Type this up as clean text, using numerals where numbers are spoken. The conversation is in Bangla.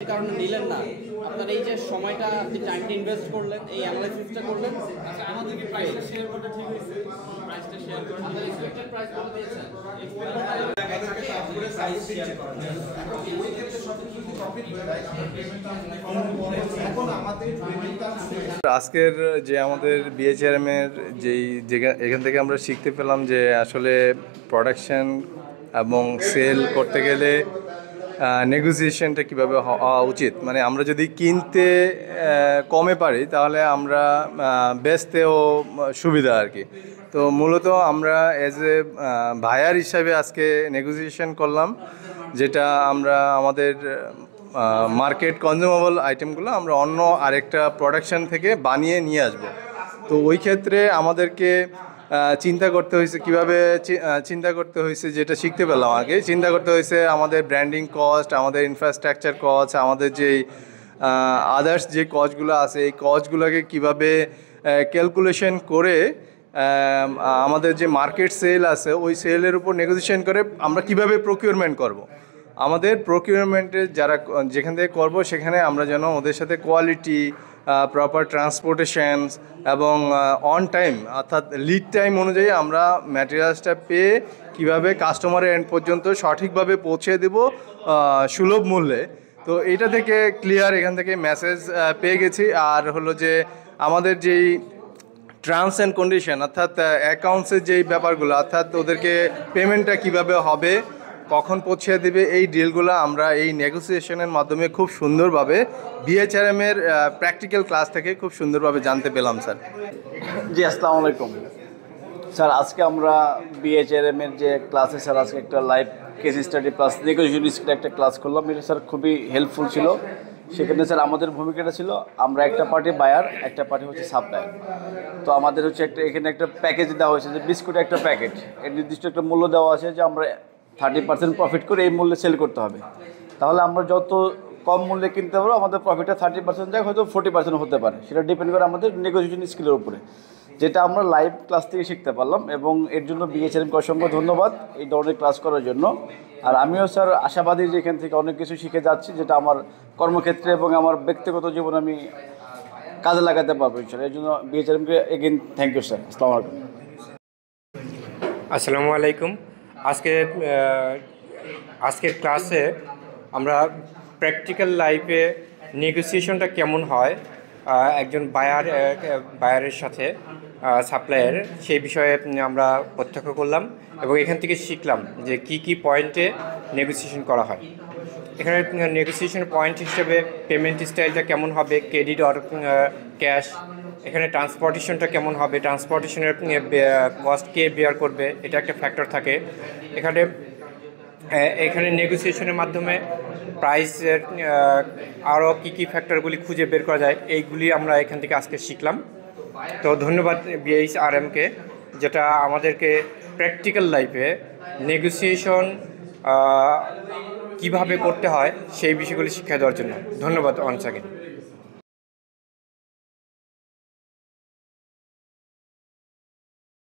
এই কারণে নিলেন না? আপনার এই যে সময়টা, আপনি টাইমটা ইনভেস্ট করলেন, এই অ্যানালাইসিসটা করলেন। আচ্ছা, আমাদের কি প্রাইসটা শেয়ার করতে ঠিক হয়েছে? প্রাইসটা শেয়ার করে আপনার এক্সপেক্টেড প্রাইস বলে দিয়েছেন? আজকের যে আমাদের বিএচআরএমের যেই এখান থেকে আমরা শিখতে পেলাম যে আসলে প্রোডাকশন এবং সেল করতে গেলে নেগোসিয়েশনটা কীভাবে হওয়া উচিত। মানে আমরা যদি কিনতে কমে পারি তাহলে আমরা বেচতেও সুবিধা আর কি। তো মূলত আমরা অ্যাজ এ বায়ার হিসাবে আজকে নেগোসিয়েশন করলাম, যেটা আমরা আমাদের মার্কেট কনজিউমেবল আইটেমগুলো আমরা অন্য আরেকটা প্রোডাকশন থেকে বানিয়ে নিয়ে আসব। তো ওই ক্ষেত্রে আমাদেরকে চিন্তা করতে হয়েছে, কীভাবে চিন্তা করতে হয়েছে যেটা শিখতে পেলাম। আগে চিন্তা করতে হয়েছে আমাদের ব্র্যান্ডিং কস্ট, আমাদের ইনফ্রাস্ট্রাকচার কস্ট, আমাদের যেই আদার্স যে কস্টগুলো আছে এই কস্টগুলোকে কীভাবে ক্যালকুলেশন করে আমাদের যে মার্কেট সেল আছে ওই সেলের উপর নেগোসিয়েশন করে আমরা কিভাবে প্রকিউরমেন্ট করব। আমাদের প্রকিউরমেন্টে যারা যেখান থেকে করব সেখানে আমরা যেন ওদের সাথে কোয়ালিটি, প্রপার ট্রান্সপোর্টেশনস এবং অন টাইম অর্থাৎ লিড টাইম অনুযায়ী আমরা ম্যাটেরিয়ালসটা পেয়ে কীভাবে কাস্টমারের এন্ড পর্যন্ত সঠিকভাবে পৌঁছে দেব সুলভ মূল্যে। তো এটা থেকে ক্লিয়ার এখান থেকে মেসেজ পেয়ে গেছি। আর হলো যে আমাদের যেই টার্মস অ্যান্ড কন্ডিশন অর্থাৎ অ্যাকাউন্টসের যেই ব্যাপারগুলো, অর্থাৎ ওদেরকে পেমেন্টটা কিভাবে হবে, কখন পৌঁছে দেবে, এই ডিলগুলো আমরা এই নেগোসিয়েশনের মাধ্যমে খুব সুন্দরভাবে বিএচআরএমের প্র্যাকটিক্যাল ক্লাস থেকে খুব সুন্দরভাবে জানতে পেলাম স্যার। জি, আসসালামু আলাইকুম স্যার। আজকে আমরা বিএচআরএমের যে ক্লাসে স্যার আজকে একটা live case study plus negotiation skill একটা ক্লাস করলাম। এটা স্যার খুবই হেল্পফুল ছিল। সেখানে স্যার আমাদের ভূমিকাটা ছিল আমরা একটা পার্টি বায়ার, একটা পার্টি হচ্ছে সাপ্লায়ার। তো আমাদের হচ্ছে একটা এখানে একটা প্যাকেজ দেওয়া হয়েছে যে বিস্কুটের একটা প্যাকেট, এর নির্দিষ্ট একটা মূল্য দেওয়া আছে যে আমরা 30% প্রফিট করে এই মূল্যে সেল করতে হবে। তাহলে আমরা যত কম মূল্যে কিনতে পারবো আমাদের প্রফিটটা 30% যায়, হয়তো 40% হতে পারে। সেটা ডিপেন্ড করে আমাদের নেগোসিয়েশন স্কিলের উপরে, যেটা আমরা লাইভ ক্লাস থেকে শিখতে পারলাম। এবং এর জন্য বিএচআরএমকে অসংখ্য ধন্যবাদ এই ধরনের ক্লাস করার জন্য। আর আমিও স্যার আশাবাদী যে এখান থেকে অনেক কিছু শিখে যাচ্ছি, যেটা আমার কর্মক্ষেত্রে এবং আমার ব্যক্তিগত জীবনে আমি কাজে লাগাতে পারবো স্যার। এর জন্য বিএচআরএমকে এগেইন থ্যাংক ইউ স্যার। আসসালামু আলাইকুম। আসসালামু আলাইকুম। আজকের ক্লাসে আমরা প্র্যাকটিক্যাল লাইফে নেগোসিয়েশনটা কেমন হয় একজন বায়ারের সাথে সাপ্লায়ার, সেই বিষয়ে আমরা প্রত্যক্ষ করলাম এবং এখান থেকে শিখলাম যে কি পয়েন্টে নেগোসিয়েশন করা হয়। এখানে নেগোসিয়েশন পয়েন্ট হিসেবে পেমেন্ট স্টাইলটা কেমন হবে, ক্রেডিট অর ক্যাশ, এখানে ট্রান্সপোর্টেশনটা কেমন হবে, ট্রান্সপোর্টেশনের কস্ট কে বেয়ার করবে, এটা একটা ফ্যাক্টর থাকে। এখানে নেগোসিয়েশনের মাধ্যমে প্রাইসের আরও কী ফ্যাক্টরগুলি খুঁজে বের করা যায়, এইগুলি আমরা এখান থেকে আজকে শিখলাম। তো ধন্যবাদ বিএইচআরএমকে, যেটা আমাদেরকে প্র্যাকটিক্যাল লাইফে নেগোসিয়েশন কীভাবে করতে হয় সেই বিষয়গুলি শিক্ষা দেওয়ার জন্য। ধন্যবাদ অনস অ্যাগেন।